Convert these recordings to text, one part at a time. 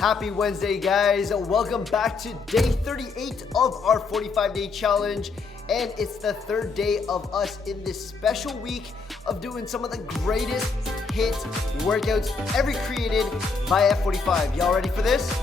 Happy Wednesday, guys. Welcome back to day 38 of our 45-day challenge. And it's the third day of us in this special week of doing some of the greatest HIIT workouts ever created by F45. Y'all ready for this?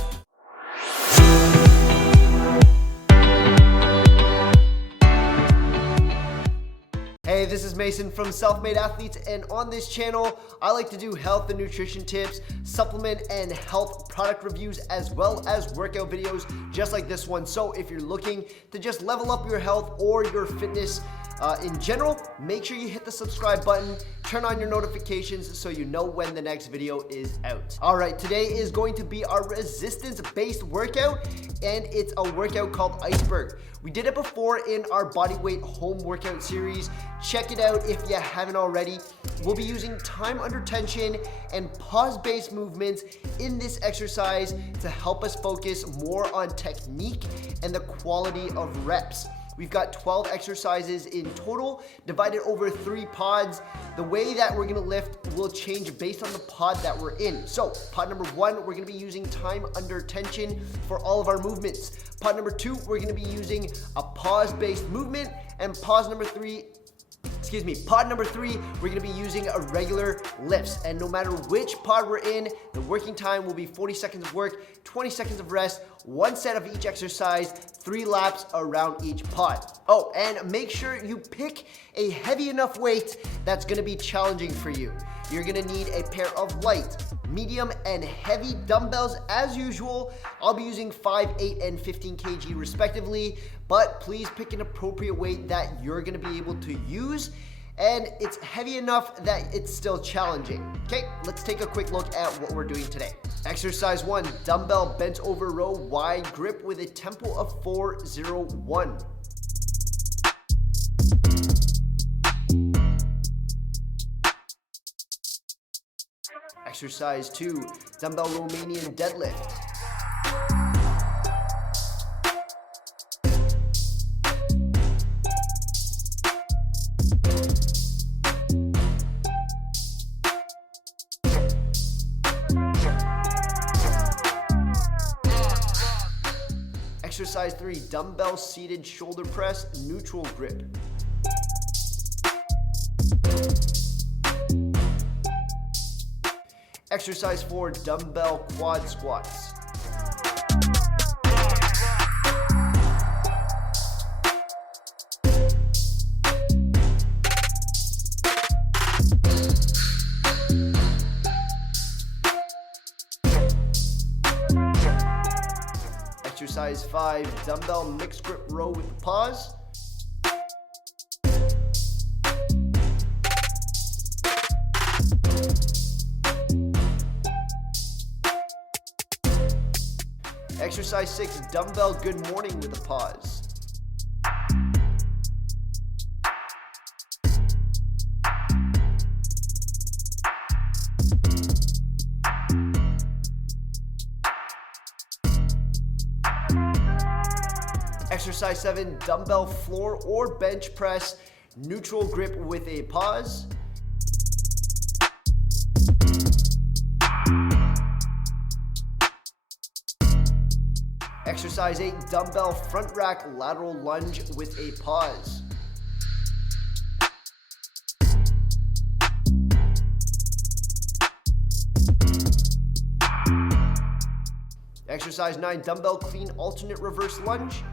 Hey, this is Mason from Self-Made Athletes, and on this channel, I like to do health and nutrition tips, supplement and health product reviews, as well as workout videos just like this one. So if you're looking to just level up your health or your fitness in general, make sure you hit the subscribe button, turn on your notifications so you know when the next video is out. All right, today is going to be our resistance-based workout, and it's a workout called Iceberg. We did it before in our bodyweight home workout series. Check it out if you haven't already. We'll be using time under tension and pause-based movements in this exercise to help us focus more on technique and the quality of reps. We've got 12 exercises in total, divided over 3 pods. The way that we're gonna lift will change based on the pod that we're in. So, pod number 1, we're gonna be using time under tension for all of our movements. Pod number 2, we're gonna be using a pause-based movement, and pod number 3, we're gonna be using a regular lifts. And no matter which pod we're in, the working time will be 40 seconds of work, 20 seconds of rest, 1 set of each exercise, 3 laps around each pod. Oh, and make sure you pick a heavy enough weight that's gonna be challenging for you. You're gonna need a pair of light, medium, and heavy dumbbells as usual. I'll be using 5, 8, and 15 kg respectively, but please pick an appropriate weight that you're gonna be able to use, and it's heavy enough that it's still challenging. Okay, let's take a quick look at what we're doing today. Exercise 1, dumbbell bent over row wide grip with a tempo of 4-0-1. Exercise 2, dumbbell Romanian deadlift. Exercise 3, dumbbell seated shoulder press, neutral grip. Exercise 4, dumbbell quad squats. Exercise 5, dumbbell mixed grip row with pause. Exercise 6, dumbbell good morning with a pause. Exercise 7, dumbbell floor or bench press, neutral grip with a pause. Exercise 8, dumbbell front rack lateral lunge with a pause. Exercise 9, dumbbell clean alternate reverse lunge.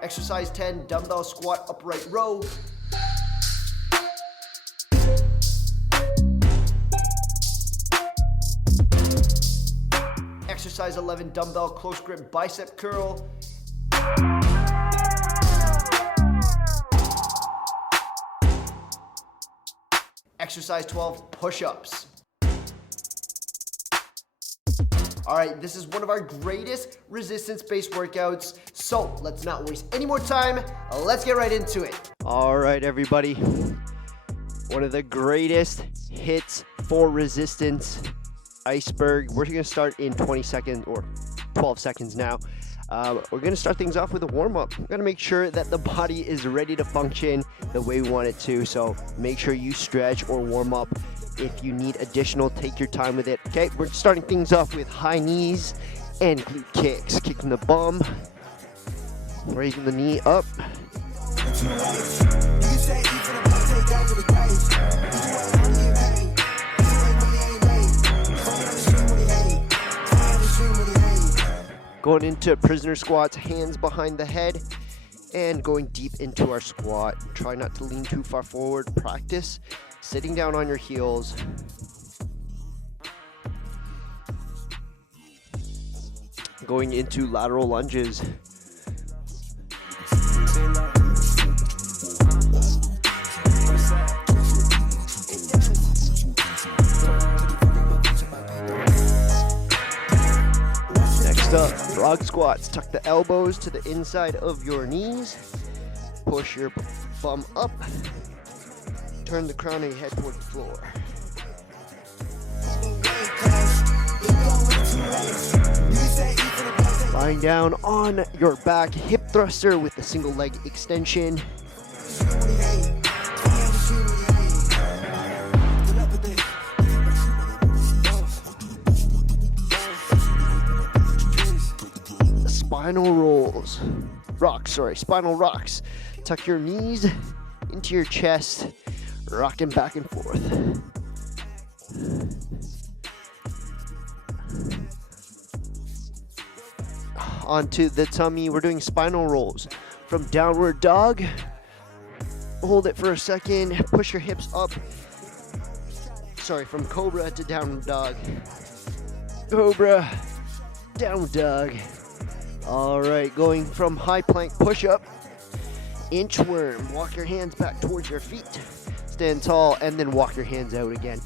Exercise 10, dumbbell squat upright row. Exercise 11, dumbbell close grip bicep curl. Exercise 12, push-ups. All right, this is one of our greatest resistance-based workouts, so let's not waste any more time. Let's get right into it. All right, everybody. One of the greatest hits for resistance iceberg. We're gonna start in 20 seconds or 12 seconds now. We're gonna start things off with a warm-up. We're gonna make sure that the body is ready to function the way we want it to. So make sure you stretch or warm up. If you need additional, take your time with it. Okay, we're starting things off with high knees and glute kicks. Kicking the bum, raising the knee up. Going into prisoner squats, hands behind the head, and going deep into our squat. Try not to lean too far forward. Practice sitting down on your heels. Going into lateral lunges. Next up, frog squats. Tuck the elbows to the inside of your knees. Push your bum up. Turn the crown of your head toward the floor. Lying down on your back, hip thruster with a single leg extension. Spinal rolls. Spinal rocks. Tuck your knees into your chest, rocking back and forth. Onto the tummy, we're doing spinal rolls. From downward dog, hold it for a second, push your hips up. From cobra to downward dog. Cobra, downward dog. All right, going from high plank push-up, inchworm. Walk your hands back towards your feet. Stand tall, and then walk your hands out again.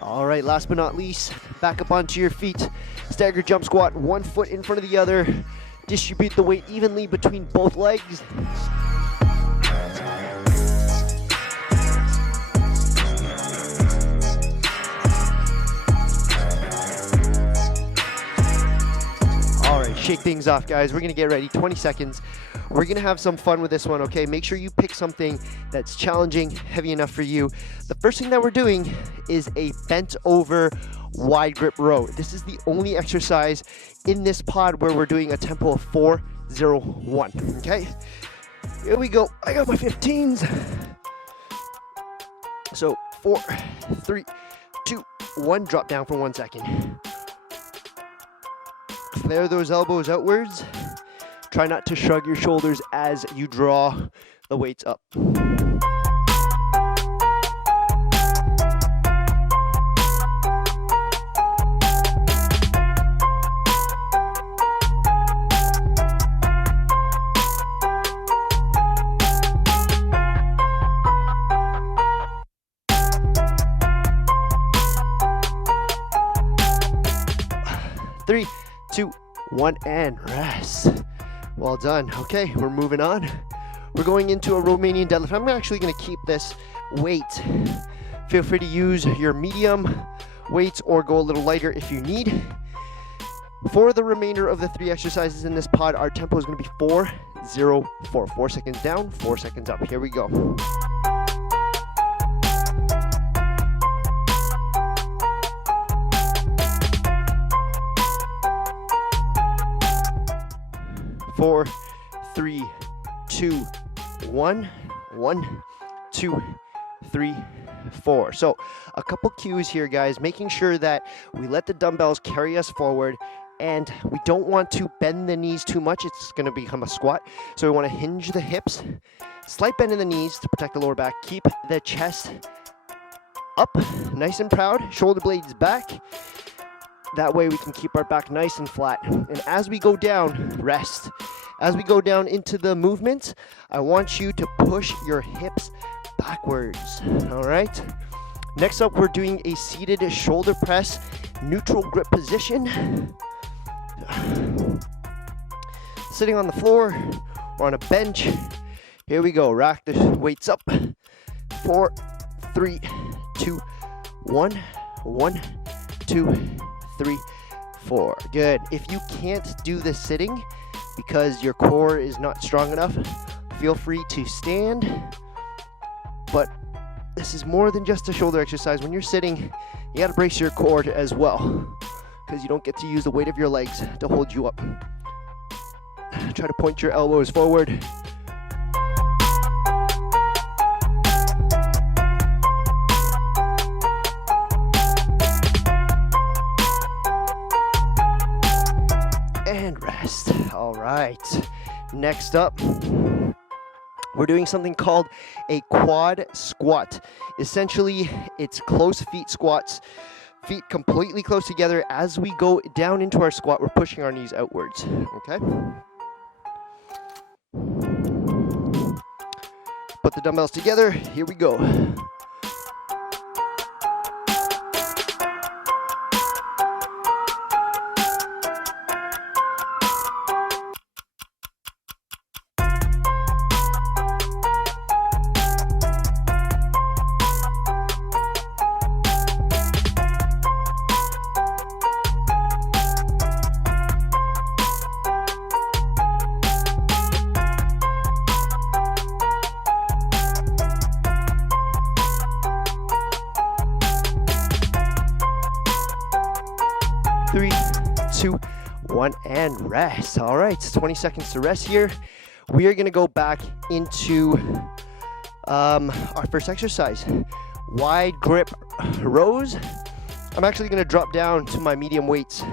All right, last but not least, back up onto your feet. Stagger jump squat, one foot in front of the other. Distribute the weight evenly between both legs. Shake things off, guys. We're gonna get ready. 20 seconds. We're gonna have some fun with this one, okay? Make sure you pick something that's challenging, heavy enough for you. The first thing that we're doing is a bent over wide grip row. This is the only exercise in this pod where we're doing a tempo of 4, 0, 1, okay? Here we go. I got my 15s. So 4, 3, 2, 1. Drop down for 1 second. Flare those elbows outwards. Try not to shrug your shoulders as you draw the weights up. Three, 2, 1, and rest. Well done. Okay, we're moving on. We're going into a Romanian deadlift. I'm actually going to keep this weight. Feel free to use your medium weights or go a little lighter if you need. For the remainder of the 3 exercises in this pod, our tempo is going to be 4, 0, 4. 4 seconds down, 4 seconds up. Here we go. Four, 3, 2, 1. 1, 2, 3, 4. So a couple cues here, guys. Making sure that we let the dumbbells carry us forward, and we don't want to bend the knees too much. It's going to become a squat. So we want to hinge the hips, slight bend in the knees to protect the lower back. Keep the chest up, nice and proud. Shoulder blades back. That way we can keep our back nice and flat. And as we go down, rest. As we go down into the movement, I want you to push your hips backwards. All right. Next up, we're doing a seated shoulder press, neutral grip position. sitting on the floor or on a bench. Here we go. Rack the weights up. 4, 3, 2, 1. 1, 2, 3, 4. Good. If you can't do this sitting because your core is not strong enough, feel free to stand. But this is more than just a shoulder exercise. When you're sitting, you got to brace your core as well, because you don't get to use the weight of your legs to hold you up. Try to point your elbows forward. And rest. All right. Next up, we're doing something called a quad squat. Essentially, it's close feet squats. Feet completely close together. As we go down into our squat, we're pushing our knees outwards. Okay? Put the dumbbells together. Here we go. Three, 2, 1, and rest. All right, 20 seconds to rest here. We are going to go back into our first exercise, wide grip rows. I'm actually going to drop down to my medium weights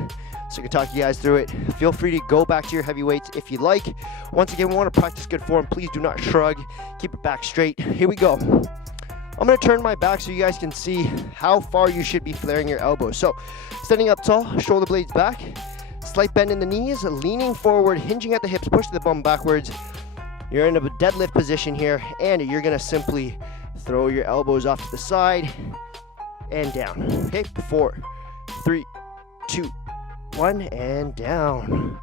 so I can talk you guys through it. Feel free to go back to your heavy weights if you'd like. Once again, we want to practice good form. Please do not shrug. Keep it back straight. Here we go. I'm going to turn my back so you guys can see how far you should be flaring your elbows. So, standing up tall, shoulder blades back, slight bend in the knees, leaning forward, hinging at the hips, push the bum backwards. You're in a deadlift position here, and you're going to simply throw your elbows off to the side and down. Okay, 4, 3, 2, 1, and down.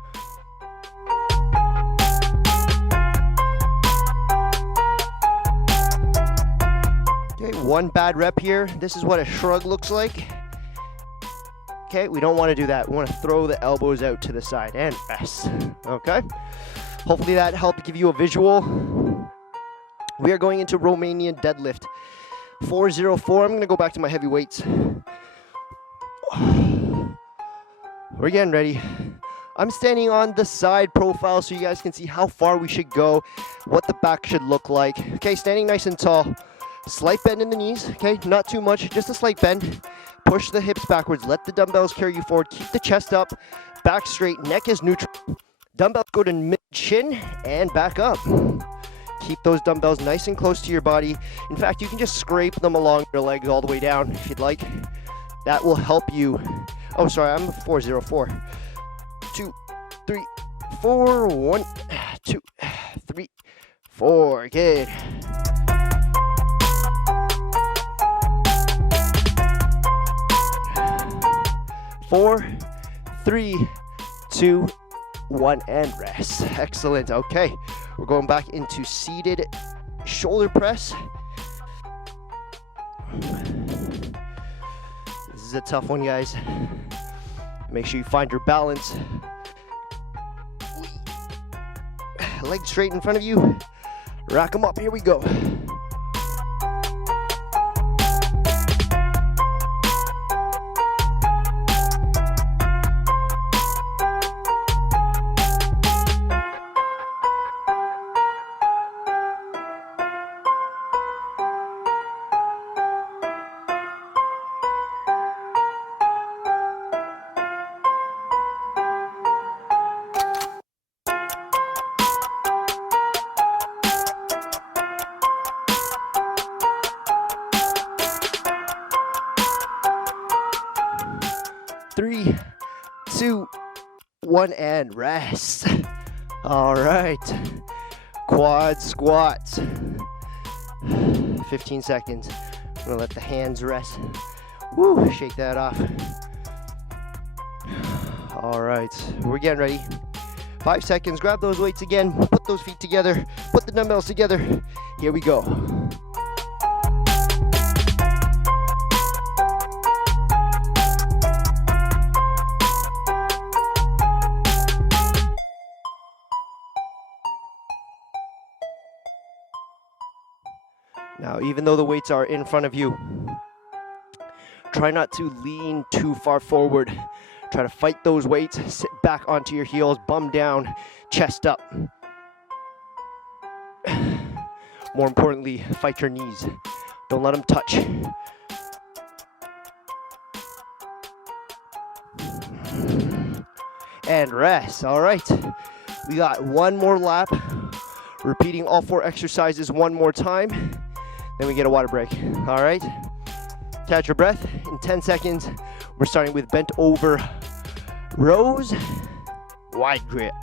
Okay, one bad rep here. This is what a shrug looks like. Okay, we don't want to do that. We want to throw the elbows out to the side and rest. Okay, hopefully that helped give you a visual. We are going into Romanian deadlift. 404. I'm going to go back to my heavy weights. We're getting ready. I'm standing on the side profile so you guys can see how far we should go, what the back should look like. Okay, standing nice and tall. Slight bend in the knees, okay? Not too much, just a slight bend. Push the hips backwards. Let the dumbbells carry you forward. Keep the chest up, back straight, neck is neutral. Dumbbells go to mid-chin and back up. Keep those dumbbells nice and close to your body. In fact, you can just scrape them along your legs all the way down if you'd like. That will help you. Oh, sorry, I'm 404. 2, 3, 4. 1, 2, 3, 4. Good. 4, 3, 2, 1, and rest. Excellent. Okay, we're going back into seated shoulder press. This is a tough one, guys. Make sure you find your balance. Legs straight in front of you. Rack them up. Here we go. Three, 2, 1, and rest. All right, quad squats. 15 seconds. I'm gonna let the hands rest. Woo, shake that off. All right, we're getting ready. 5 seconds. Grab those weights again. Put those feet together. Put the dumbbells together. Here we go. Now, even though the weights are in front of you, try not to lean too far forward. Try to fight those weights. Sit back onto your heels, bum down, chest up. More importantly, fight your knees. Don't let them touch. And rest. All right. We got one more lap. Repeating all 4 exercises one more time. Then we get a water break. All right. Catch your breath. In 10 seconds, we're starting with bent over rows, wide grip.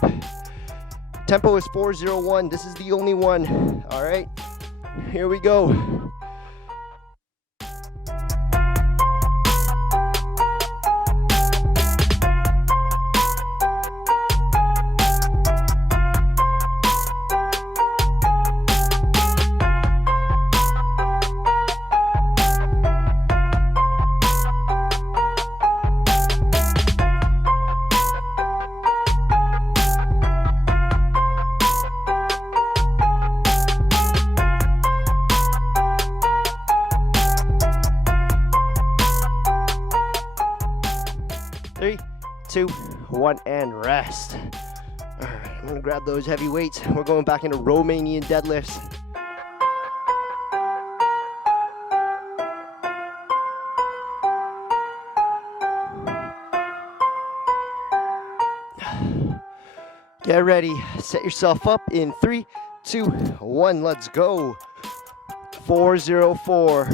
Tempo is 4:01. This is the only one. All right. Here we go. Three, 2, 1, and rest. All right, I'm gonna grab those heavy weights. We're going back into Romanian deadlifts. Get ready, set yourself up in 3, 2, 1, let's go. 404.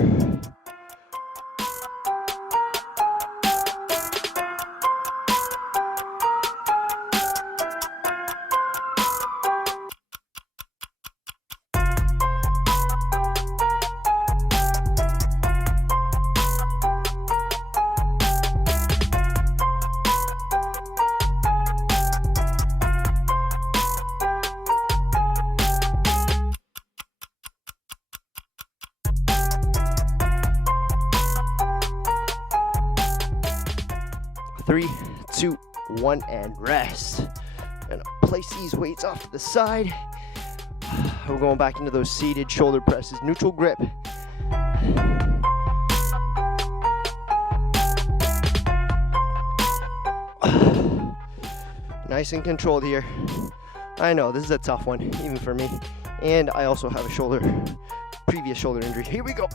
Three, 2, 1, and rest. And place these weights off to the side. We're going back into those seated shoulder presses, neutral grip. Nice and controlled here. I know, this is a tough one, even for me. And I also have a previous shoulder injury. Here we go.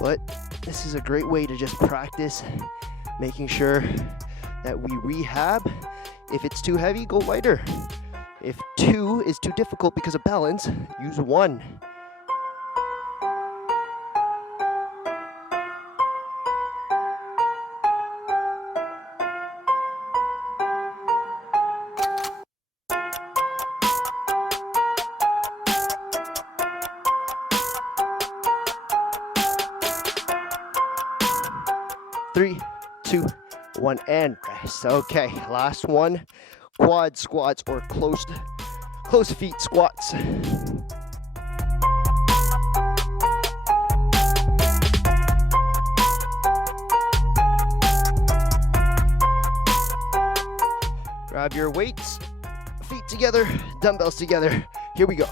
But this is a great way to just practice, making sure that we rehab. If it's too heavy, go lighter. If 2 is too difficult because of balance, use 1. Three, 2, 1, and rest. Okay, last one. Quad squats or closed feet squats. Grab your weights, feet together, dumbbells together. Here we go.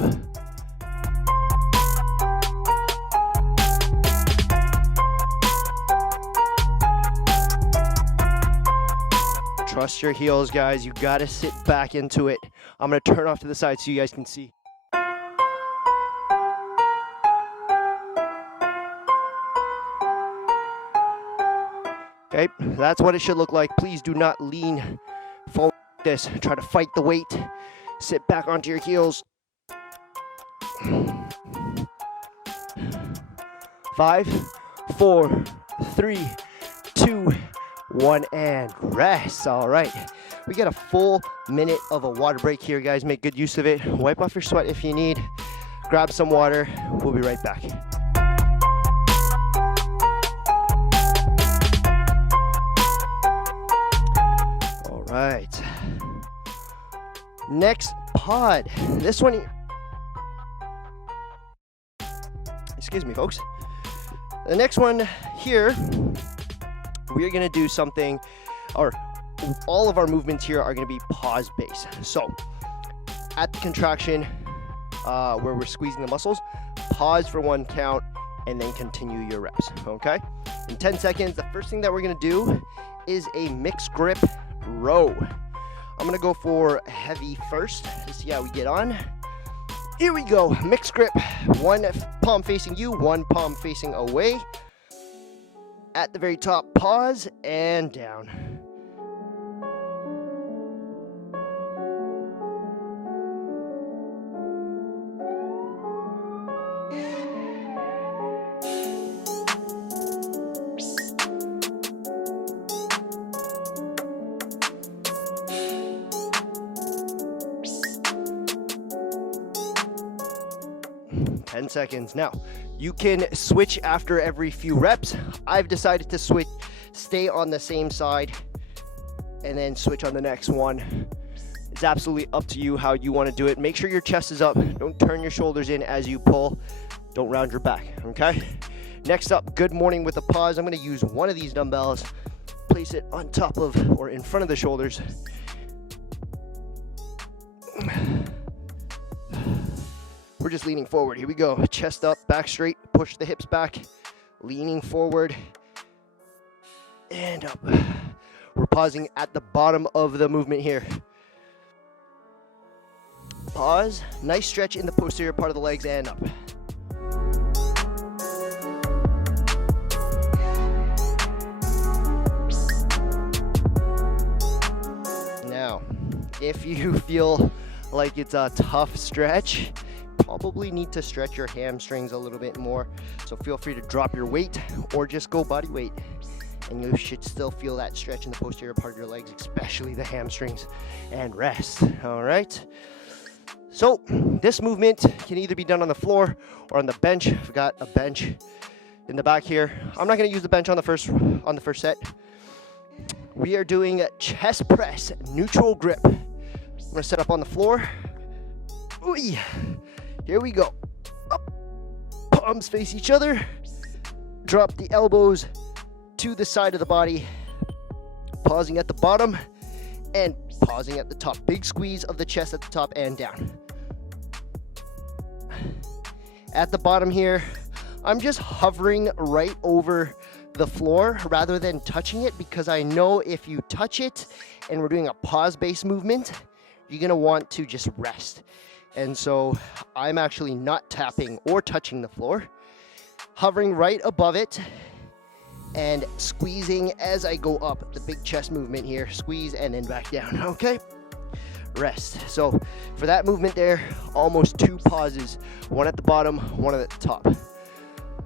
Trust your heels, guys. You gotta sit back into it. I'm gonna turn off to the side so you guys can see. Okay, that's what it should look like. Please do not lean forward like this. Try to fight the weight. Sit back onto your heels. 5, 4, 3, 2, 1, and rest. All right, we get a full minute of a water break here, guys. Make good use of it. Wipe off your sweat if you need. Grab some water. We'll be right back. All right. Next pod. This one, excuse me, folks. The next one here, we're going to do something, or all of our movements here are going to be pause based. So at the contraction, where we're squeezing the muscles, pause for 1 count and then continue your reps. Okay, in 10 seconds, the first thing that we're going to do is a mixed grip row. I'm going to go for heavy first to see how we get on. Here we go. Mixed grip. 1 palm facing you, 1 palm facing away. At the very top, pause and down. 10 seconds. Now, you can switch after every few reps. I've decided to switch, stay on the same side, and then switch on the next one. It's absolutely up to you how you want to do it. Make sure your chest is up. Don't turn your shoulders in as you pull. Don't round your back, okay? Next up, good morning with a pause. I'm going to use one of these dumbbells, place it on top of or in front of the shoulders. We're just leaning forward. Here we go. Chest up, back straight, push the hips back, leaning forward and up. We're pausing at the bottom of the movement here. Pause, nice stretch in the posterior part of the legs and up. Now, if you feel like it's a tough stretch, probably need to stretch your hamstrings a little bit more. So feel free to drop your weight or just go body weight. And you should still feel that stretch in the posterior part of your legs, especially the hamstrings, and rest. All right. So this movement can either be done on the floor or on the bench. We've got a bench in the back here. I'm not going to use the bench on the first set. We are doing a chest press, neutral grip. I'm going to set up on the floor. Ooh, here we go. Up. Palms face each other. Drop the elbows to the side of the body. Pausing at the bottom and pausing at the top. Big squeeze of the chest at the top and down. At the bottom here, I'm just hovering right over the floor rather than touching it, because I know if you touch it and we're doing a pause-based movement, you're gonna want to just rest. And so I'm actually not tapping or touching the floor, hovering right above it and squeezing as I go up. The big chest movement here, squeeze and then back down, okay? Rest. So for that movement there, almost 2 pauses, 1 at the bottom, 1 at the top.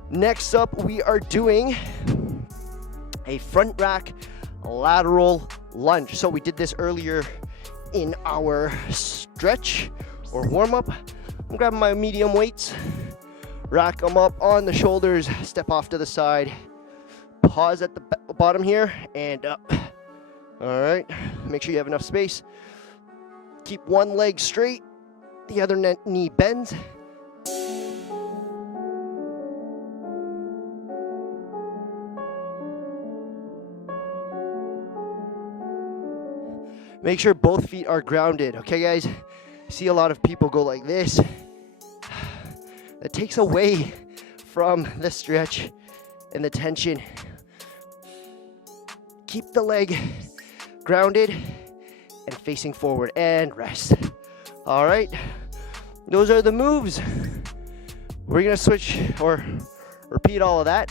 Next up, we are doing a front rack lateral lunge. So we did this earlier in our stretch or warm up. I'm grabbing my medium weights, rack them up on the shoulders, step off to the side, pause at the bottom here and up. All right, make sure you have enough space. Keep one leg straight, the other knee bends. Make sure both feet are grounded, okay guys? See a lot of people go like this. That takes away from the stretch and the tension. Keep the leg grounded and facing forward and rest. All right, those are the moves. We're gonna switch or repeat all of that.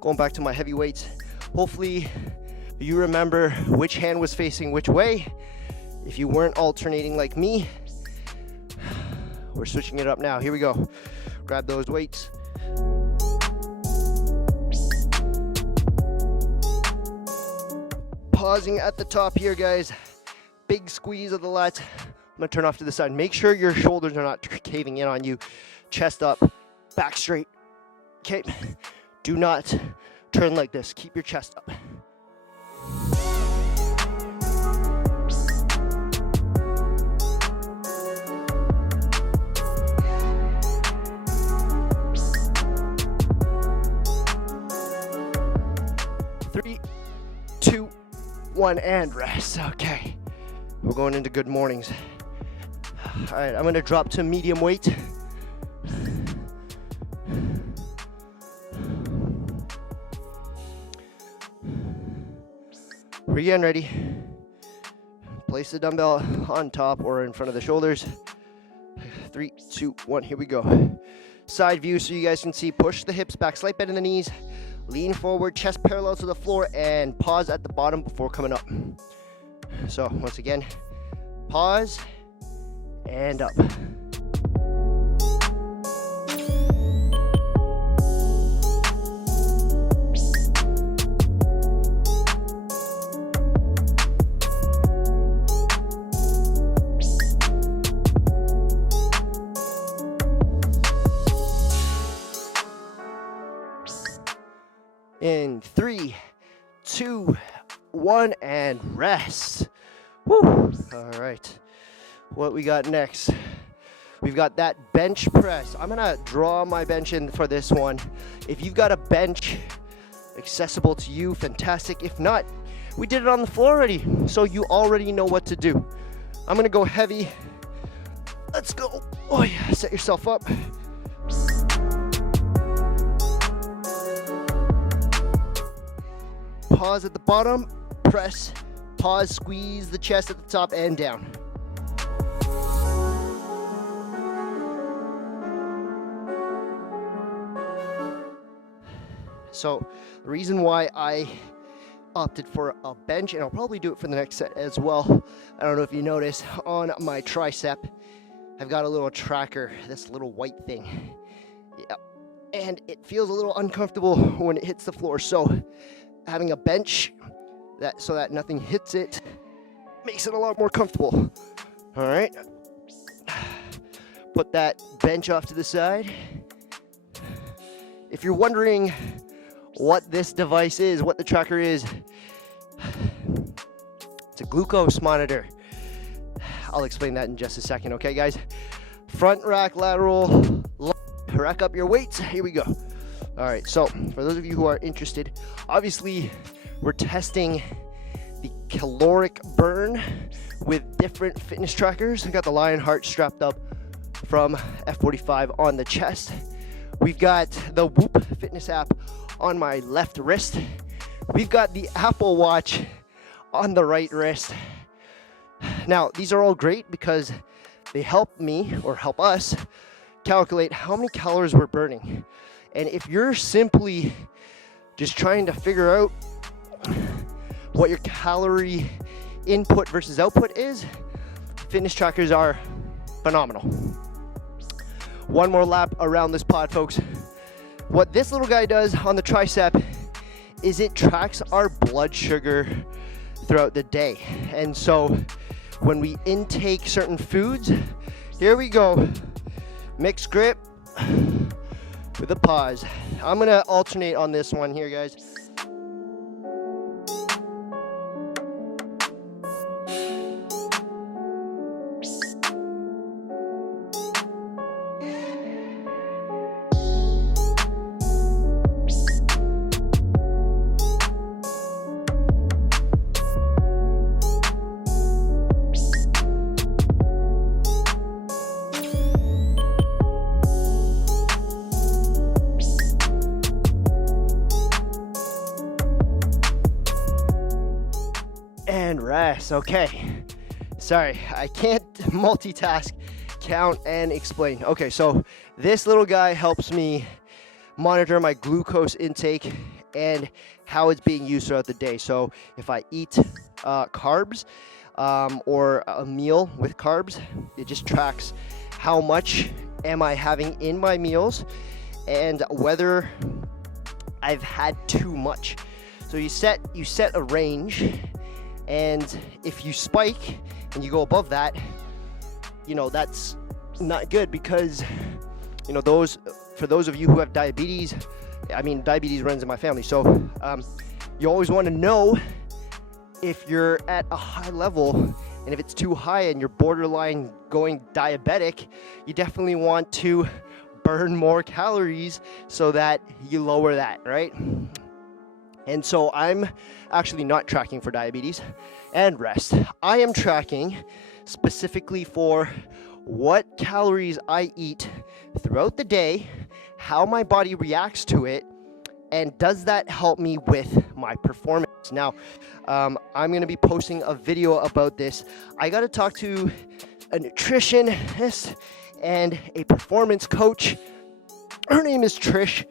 Going back to my heavy weights. Hopefully you remember which hand was facing which way. If you weren't alternating like me, we're switching it up now. Here we go. Grab those weights. Pausing at the top here, guys. Big squeeze of the lats. I'm gonna turn off to the side. Make sure your shoulders are not caving in on you. Chest up, back straight. Okay, do not turn like this. Keep your chest up. 1, and rest. Okay, we're going into good mornings. All right, I'm gonna drop to medium weight. We're getting ready. Place the dumbbell on top or in front of the shoulders. 3, 2, 1, here we go. Side view so you guys can see. Push the hips back, slight bend in the knees. Lean forward, chest parallel to the floor, and pause at the bottom before coming up. So once again, pause and up. In 3, 2, 1, and rest. Woo. All right. What we got next? We've got that bench press. I'm gonna draw my bench in for this one. If you've got a bench accessible to you, fantastic. If not, we did it on the floor already, so you already know what to do. I'm gonna go heavy. Let's go. Oh yeah, set yourself up. Pause at the bottom, press, pause, squeeze the chest at the top and down. So the reason why I opted for a bench, and I'll probably do it for the next set as well, I don't know if you notice, on my tricep, I've got a little tracker, this little white thing. Yep. And it feels a little uncomfortable when it hits the floor. So having a bench so that nothing hits it makes it a lot more comfortable. All right. Put that bench off to the side. If you're wondering what this device is, what the tracker is, it's a glucose monitor. I'll explain that in just a second, okay, guys? Front rack, lateral, rack up your weights. Here we go. All right, so for those of you who are interested, obviously we're testing the caloric burn with different fitness trackers. I got the Lionheart strapped up from F45 on the chest. We've got the Whoop fitness app on my left wrist. We've got the Apple Watch on the right wrist. Now, these are all great because they help me, or help us, calculate how many calories we're burning. And if you're simply just trying to figure out what your calorie input versus output is, fitness trackers are phenomenal. One more lap around this pod, folks. What this little guy does on the tricep is it tracks our blood sugar throughout the day. And so when we intake certain foods, here we go. Mixed grip with a pause. I'm gonna alternate on this one here, guys. And rest. Okay. Sorry, I can't multitask, count, and explain. Okay, so this little guy helps me monitor my glucose intake and how it's being used throughout the day. So if I eat carbs or a meal with carbs, it just tracks how much am I having in my meals and whether I've had too much. So you set a range, and if you spike and you go above that, you know, that's not good because, you know, for those of you who have diabetes, I mean, diabetes runs in my family. So you always want to know if you're at a high level, and if it's too high and you're borderline going diabetic, you definitely want to burn more calories so that you lower that, right? And so I'm actually not tracking for diabetes and rest. I am tracking specifically for what calories I eat throughout the day, how my body reacts to it, and does that help me with my performance? Now, I'm going to be posting a video about this. I got to talk to a nutritionist and a performance coach. Her name is Trish.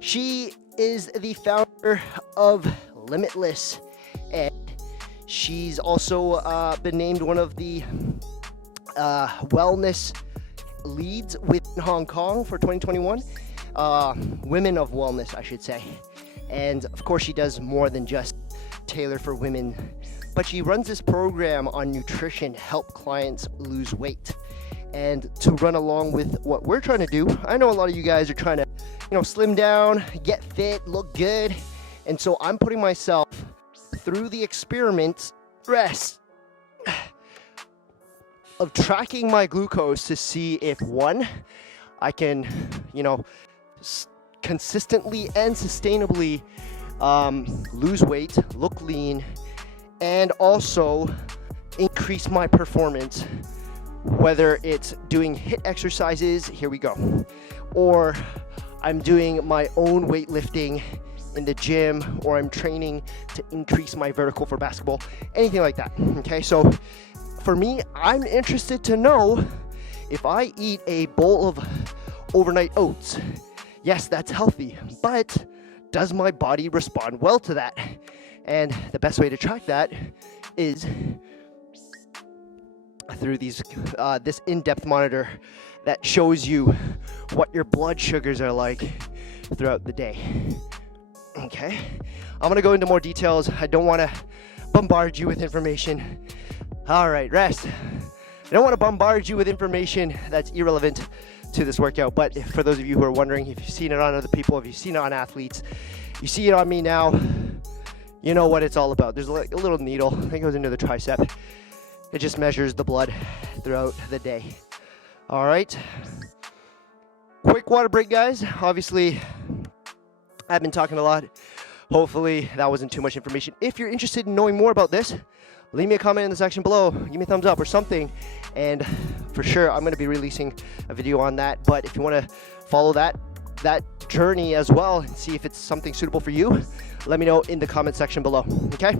She is the founder of Limitless, and she's also been named one of the wellness leads within Hong Kong for 2021. Women of wellness, I should say. And of course, she does more than just tailor for women, but she runs this program on nutrition, help clients lose weight. And to run along with what we're trying to do, I know a lot of you guys are trying to, slim down, get fit, look good. And so I'm putting myself through the experiment of tracking my glucose to see if, one, I can, consistently and sustainably lose weight, look lean, and also increase my performance, whether it's doing HIIT exercises, here we go, or I'm doing my own weightlifting in the gym, or I'm training to increase my vertical for basketball, anything like that. Okay, so for me, I'm interested to know if I eat a bowl of overnight oats, yes, that's healthy, but does my body respond well to that? And the best way to track that is through this in-depth monitor that shows you what your blood sugars are like throughout the day. Okay, I'm gonna go into more details. I don't want to bombard you with information. All right, rest. I don't want to bombard you with information that's irrelevant to this workout, but for those of you who are wondering, if you've seen it on other people, if you've seen it on athletes, you see it on me now, you know what it's all about. There's like a little needle that goes into the tricep. It just measures the blood throughout the day. All right, quick water break, guys. Obviously, I've been talking a lot. Hopefully that wasn't too much information. If you're interested in knowing more about this, leave me a comment in the section below, give me a thumbs up or something, and for sure I'm going to be releasing a video on that. But if you want to follow that journey as well and see if it's something suitable for you, let me know in the comment section below. Okay,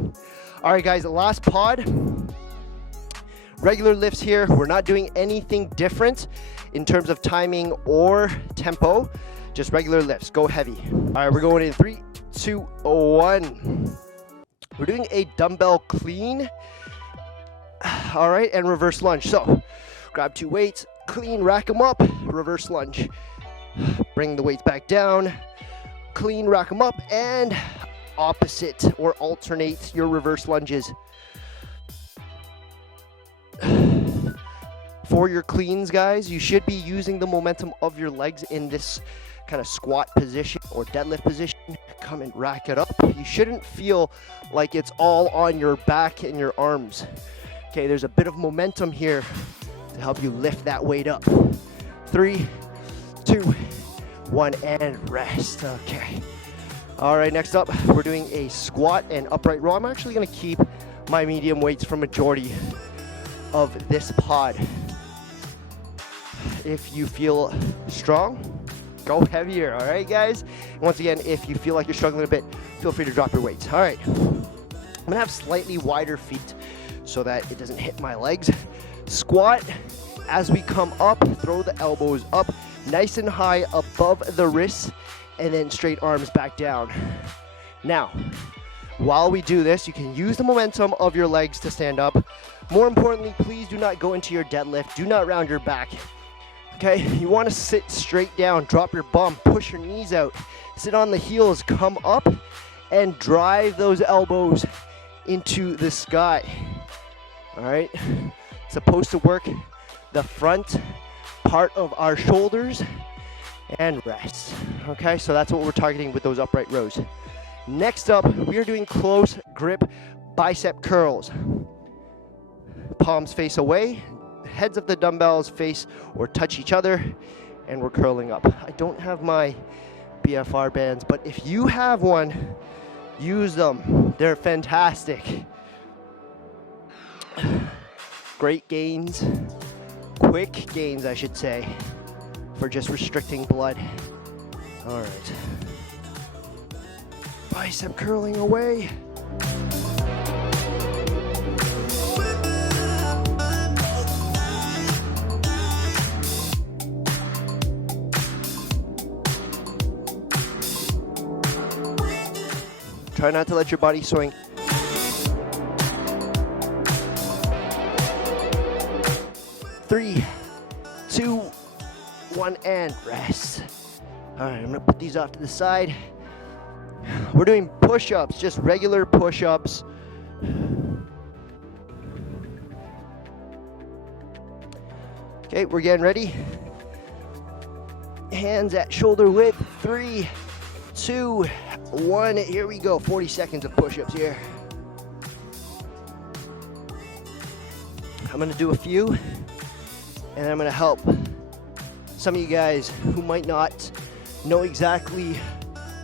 all right guys, last pod, regular lifts here. We're not doing anything different in terms of timing or tempo, just regular lifts. Go heavy. All right, we're going in 3, 2, 1. We're doing a dumbbell clean, all right, and reverse lunge. So grab 2 weights, clean, rack them up, reverse lunge. Bring the weights back down, clean, rack them up, and opposite or alternate your reverse lunges. For your cleans, guys, you should be using the momentum of your legs in this kind of squat position or deadlift position. Come and rack it up. You shouldn't feel like it's all on your back and your arms. Okay, there's a bit of momentum here to help you lift that weight up. 3, 2, 1, and rest. Okay. All right, next up, we're doing a squat and upright row. I'm actually going to keep my medium weights for majority of this pod. If you feel strong, go heavier. All right, guys. And once again, if you feel like you're struggling a bit, feel free to drop your weights. All right. I'm gonna have slightly wider feet so that it doesn't hit my legs. Squat. As we come up, throw the elbows up nice and high above the wrists, and then straight arms back down. Now, while we do this, you can use the momentum of your legs to stand up. More importantly, please do not go into your deadlift. Do not round your back. Okay, you want to sit straight down, drop your bum, push your knees out, sit on the heels, come up, and drive those elbows into the sky. All right, it's supposed to work the front part of our shoulders and rest. Okay, so that's what we're targeting with those upright rows. Next up, we are doing close grip bicep curls. Palms face away, heads of the dumbbells face or touch each other, and we're curling up. I don't have my BFR bands, but if you have one, Use them. They're fantastic. Great gains. Quick gains, I should say, for just restricting blood. All right. Bicep curling away. Try not to let your body swing. Three, 2, 1, and rest. All right, I'm gonna put these off to the side. We're doing push-ups, just regular push-ups. Okay, we're getting ready. Hands at shoulder width. 3, 2, 1. Here we go. 40 seconds of push-ups here. I'm gonna do a few, and I'm gonna help some of you guys who might not know exactly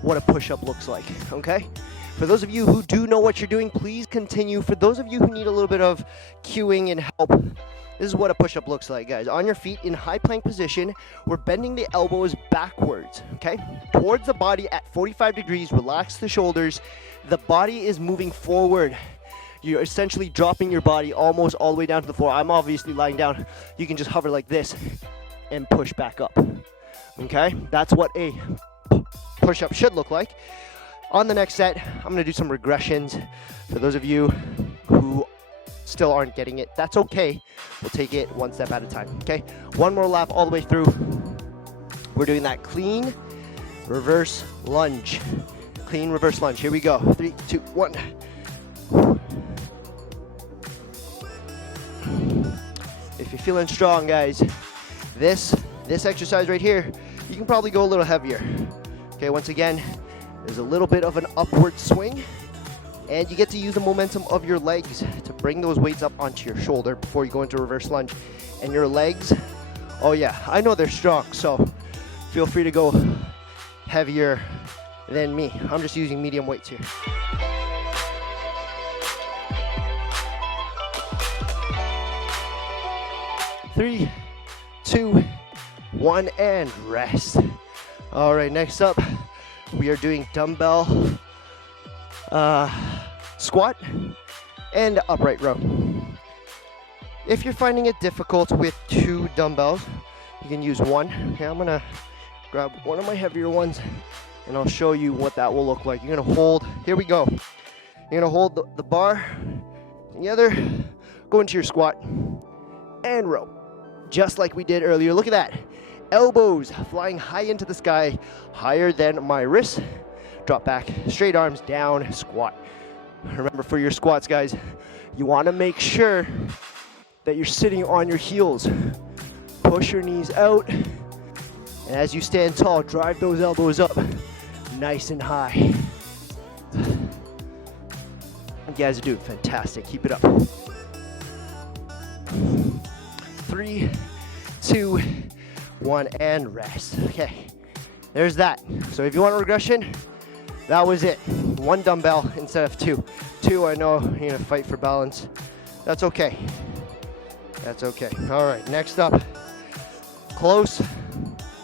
what a push-up looks like, okay? For those of you who do know what you're doing, please continue. For those of you who need a little bit of cueing and help, this is what a push-up looks like, guys. On your feet in high plank position, we're bending the elbows backwards, okay? Towards the body at 45 degrees, relax the shoulders. The body is moving forward. You're essentially dropping your body almost all the way down to the floor. I'm obviously lying down. You can just hover like this and push back up, okay? That's what a push-up should look like. On the next set, I'm gonna do some regressions. For those of you who still aren't getting it, that's okay. We'll take it one step at a time, okay? One more lap all the way through. We're doing that clean reverse lunge. Clean reverse lunge. Here we go. 3, 2, 1. If you're feeling strong, guys, this exercise right here, you can probably go a little heavier. Okay, once again, there's a little bit of an upward swing, and you get to use the momentum of your legs to bring those weights up onto your shoulder before you go into reverse lunge. And your legs, oh yeah, I know they're strong, so feel free to go heavier than me. I'm just using medium weights here. Three, 2, 1, and rest. All right, next up, we are doing dumbbell squat and upright row. If you're finding it difficult with 2 dumbbells, you can use 1. Okay, I'm gonna grab one of my heavier ones and I'll show you what that will look like. You're gonna hold, here we go. You're gonna hold the bar together, go into your squat and row. Just like we did earlier. Look at that. Elbows flying high into the sky, higher than my wrists. Drop back, straight arms down, squat. Remember, for your squats, guys, you want to make sure that you're sitting on your heels. Push your knees out, and as you stand tall, drive those elbows up nice and high. You guys are doing fantastic. Keep it up. 3, 2, 1, and rest. Okay, there's that. So if you want a regression, that was it. 1 dumbbell instead of 2. 2, I know you're gonna fight for balance. That's okay. That's okay. All right, next up, close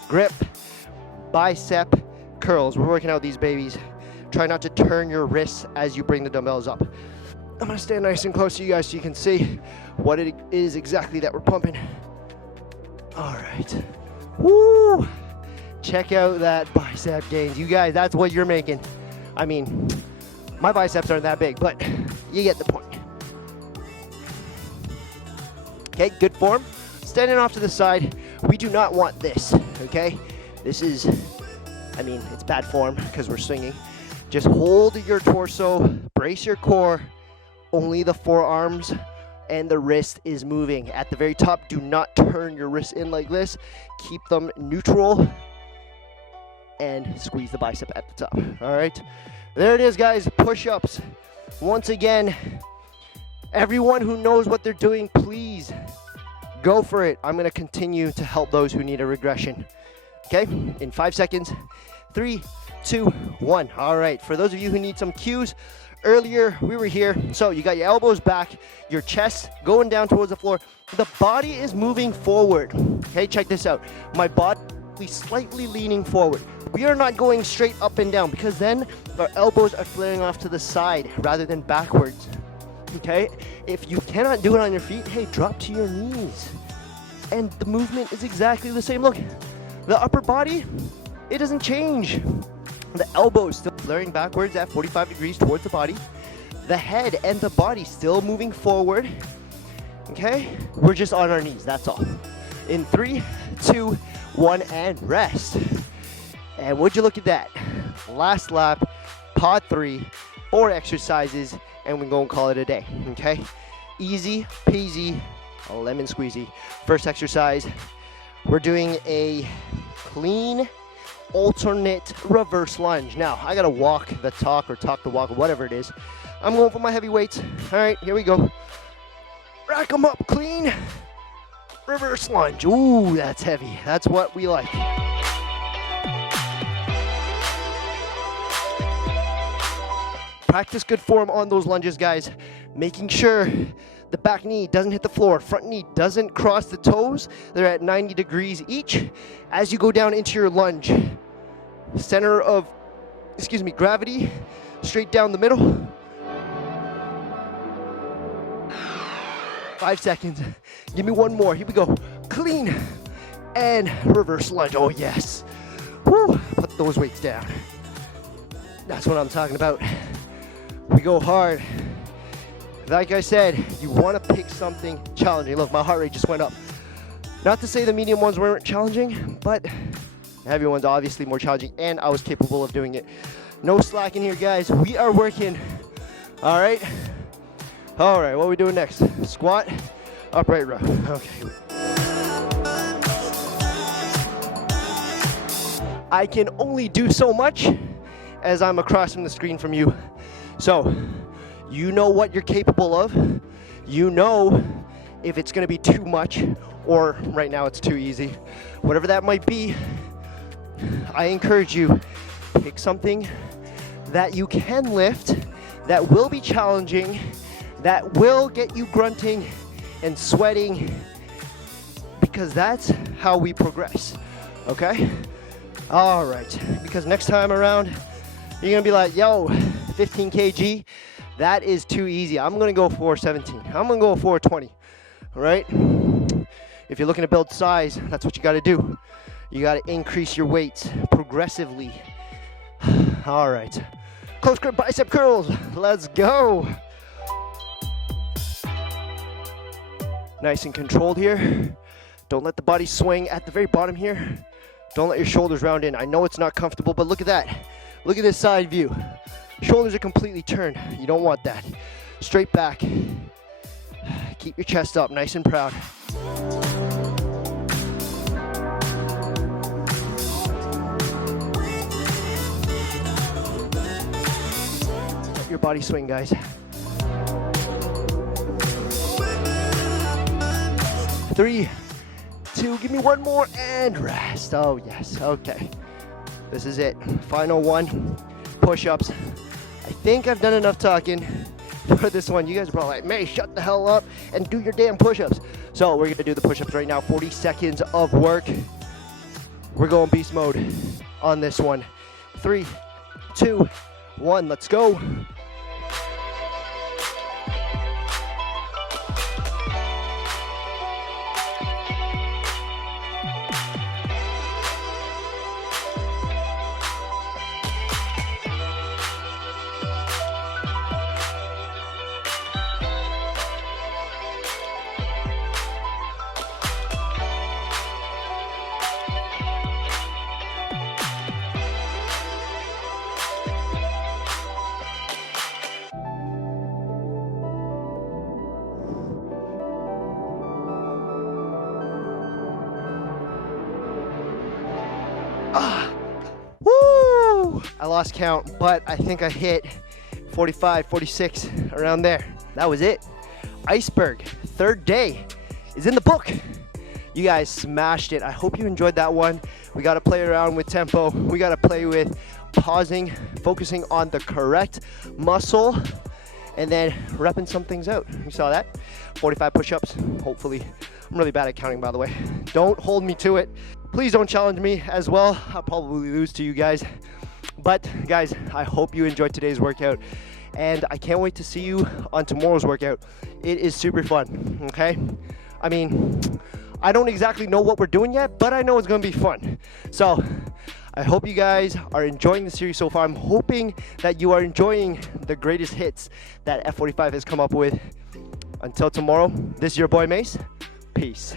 grip bicep curls. We're working out these babies. Try not to turn your wrists as you bring the dumbbells up. I'm gonna stand nice and close to you guys so you can see what it is exactly that we're pumping. All right. Woo! Check out that bicep gains. You guys, that's what you're making. I mean, my biceps aren't that big, but you get the point. Okay, good form. Standing off to the side. We do not want this, okay? This is, I mean, it's bad form because we're swinging. Just hold your torso, brace your core. Only the forearms and the wrist is moving. At the very top, do not turn your wrists in like this. Keep them neutral and squeeze the bicep at the top. All right, there it is, guys. Push-ups. Once again, everyone who knows what they're doing, please go for it. I'm gonna continue to help those who need a regression. Okay, in 5 seconds, 3, 2, 1. All right, for those of you who need some cues, earlier we were here, so you got your elbows back, your chest going down towards the floor, the body is moving forward. Okay, check this out. My body is slightly leaning forward. We are not going straight up and down, because then our elbows are flaring off to the side rather than backwards. Okay, if you cannot do it on your feet, hey, drop to your knees, and the movement is exactly the same. Look, the upper body, it doesn't change. The elbows still flaring backwards at 45 degrees towards the body. The head and the body still moving forward. Okay, we're just on our knees, that's all. In 3, 2, 1, and rest. And would you look at that? Last lap, pod 3, 4 exercises, and we're gonna call it a day, okay? Easy peasy, lemon squeezy. First exercise, we're doing a clean alternate reverse lunge. Now, I gotta walk the talk or talk the walk or whatever it is. I'm going for my heavy weights. All right, here we go. Rack them up, clean. Reverse lunge. Ooh, that's heavy. That's what we like. Practice good form on those lunges, guys. Making sure the back knee doesn't hit the floor, front knee doesn't cross the toes. They're at 90 degrees each. As you go down into your lunge, center of, gravity, straight down the middle. 5 seconds. Give me one more. Here we go. Clean and reverse lunge. Oh, yes. Woo. Put those weights down. That's what I'm talking about. We go hard. Like I said, you want to pick something challenging. Look, my heart rate just went up. Not to say the medium ones weren't challenging, but the heavy ones obviously more challenging, and I was capable of doing it. No slacking here, guys. We are working. All right. All right, what are we doing next? Squat, upright row. Okay. I can only do so much as I'm across from the screen from you. So, you know what you're capable of. You know if it's gonna be too much, or right now it's too easy. Whatever that might be, I encourage you, pick something that you can lift, that will be challenging, that will get you grunting and sweating, because that's how we progress, okay? All right, because next time around, you're gonna be like, yo, 15 kg, that is too easy. I'm gonna go for 17. I'm gonna go for 20, all right? If you're looking to build size, that's what you gotta do. You gotta increase your weights progressively. All right, close grip bicep curls, let's go. Nice and controlled here. Don't let the body swing at the very bottom here. Don't let your shoulders round in. I know it's not comfortable, but look at that. Look at this side view. Shoulders are completely turned. You don't want that. Straight back. Keep your chest up, nice and proud. Let your body swing, guys. 3, 2, give me one more and rest. Oh yes, okay. This is it, final one, push-ups. I think I've done enough talking for this one. You guys are probably like, May, shut the hell up and do your damn push-ups. So we're gonna do the push-ups right now, 40 seconds of work. We're going beast mode on this one. 3, 2, 1, let's go. Woo! I lost count, but I think I hit 45, 46, around there. That was it. Iceberg, third day, is in the book. You guys smashed it. I hope you enjoyed that one. We got to play around with tempo. We got to play with pausing, focusing on the correct muscle, and then repping some things out. You saw that? 45 push-ups, hopefully. I'm really bad at counting, by the way. Don't hold me to it. Please don't challenge me as well. I'll probably lose to you guys. But guys, I hope you enjoyed today's workout, and I can't wait to see you on tomorrow's workout. It is super fun, okay? I mean, I don't exactly know what we're doing yet, but I know it's gonna be fun. So I hope you guys are enjoying the series so far. I'm hoping that you are enjoying the greatest hits that F45 has come up with. Until tomorrow, this is your boy Mace. Peace.